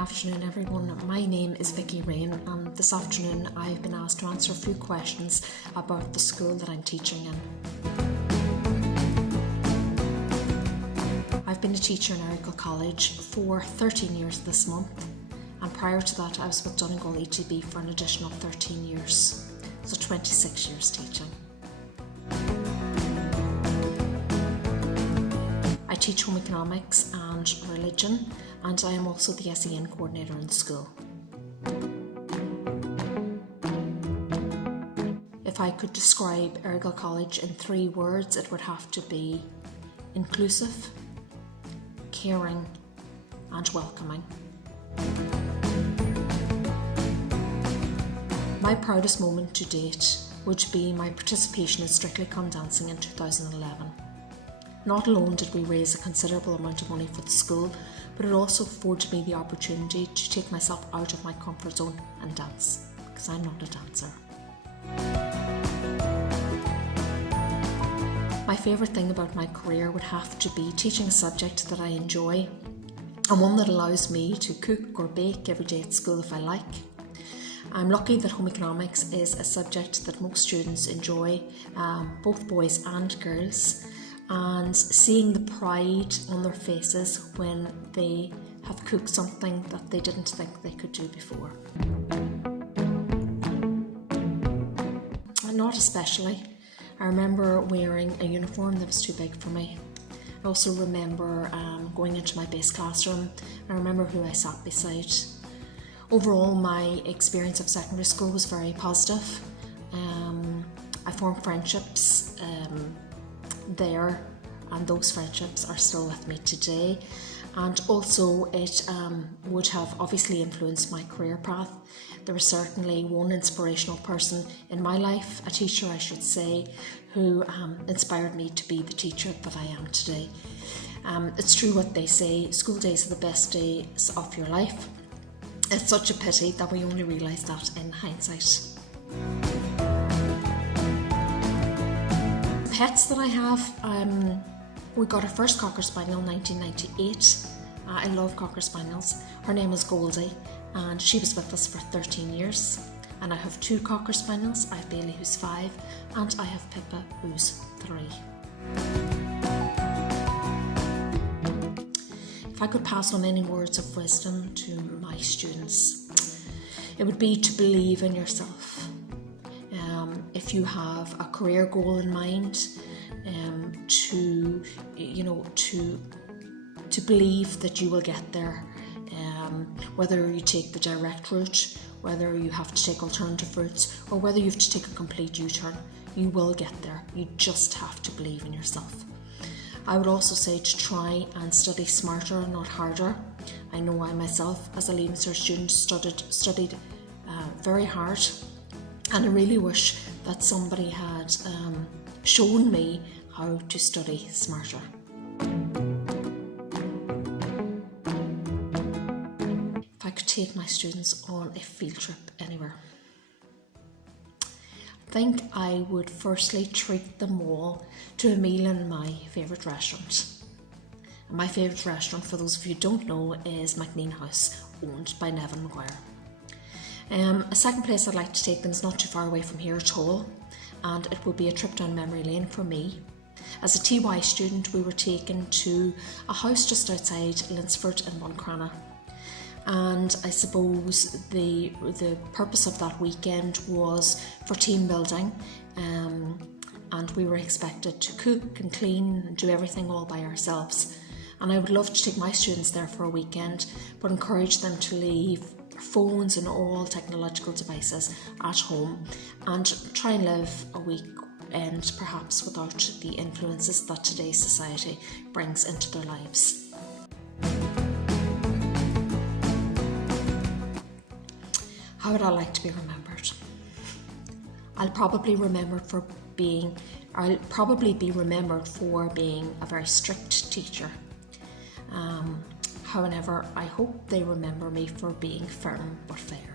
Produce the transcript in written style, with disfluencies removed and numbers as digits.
afternoon everyone, my name is Raine and this afternoon I've been asked to answer a few questions about the school that I'm teaching in. I've been a teacher in Errigal College for 13 years this month, and prior to that I was with Donegal ETB for an additional 13 years, so 26 years teaching. I teach home economics and religion, and I am also the SEN coordinator in the school. If I could describe Errigal College in 3 words, it would have to be inclusive, caring and welcoming. My proudest moment to date would be my participation in Strictly Come Dancing in 2011. Not alone did we raise a considerable amount of money for the school, but it also afforded me the opportunity to take myself out of my comfort zone and dance, because I'm not a dancer. My favourite thing about my career would have to be teaching a subject that I enjoy, and one that allows me to cook or bake every day at school if I like. I'm lucky that home economics is a subject that most students enjoy, both boys and girls, and seeing the pride on their faces when they have cooked something that they didn't think they could do before. Not especially. I remember wearing a uniform that was too big for me. I also remember going into my base classroom. I remember who I sat beside. Overall, my experience of secondary school was very positive. I formed friendships there, and those friendships are still with me today. And also it would have obviously influenced my career path. There was certainly one inspirational person in my life, a teacher I should say, who inspired me to be the teacher that I am today. It's true what they say, school days are the best days of your life. It's such a pity that we only realise that in hindsight. Pets that I have, we got our first Cocker Spaniel in 1998. I love Cocker Spaniels. Her name is Goldie and she was with us for 13 years. And I have 2 Cocker Spaniels. I have Bailey who's 5 and I have Pippa who's 3. If I could pass on any words of wisdom to my students, it would be to believe in yourself. If you have a career goal in mind, to believe that you will get there, whether you take the direct route, whether you have to take alternative routes, or whether you have to take a complete U-turn, you will get there. You just have to believe in yourself. I would also say to try and study smarter, not harder. I know I myself, as a Leaving Cert student, studied very hard, and I really wish that somebody had shown me how to study smarter. If I could take my students on a field trip anywhere, I think I would firstly treat them all to a meal in my favourite restaurant. And my favourite restaurant, for those of you who don't know, is McNean House, owned by Nevin Maguire. A second place I'd like to take them is not too far away from here at all, and it would be a trip down memory lane for me. As a TY student, we were taken to a house just outside Linsford in Buncrana, and I suppose the purpose of that weekend was for team building, and we were expected to cook and clean and do everything all by ourselves. And I would love to take my students there for a weekend, but encourage them to leave phones and all technological devices at home and try and live a weekend perhaps without the influences that today's society brings into their lives. How would I like to be remembered? I'll probably be remembered for being a very strict teacher. However, I hope they remember me for being firm but fair.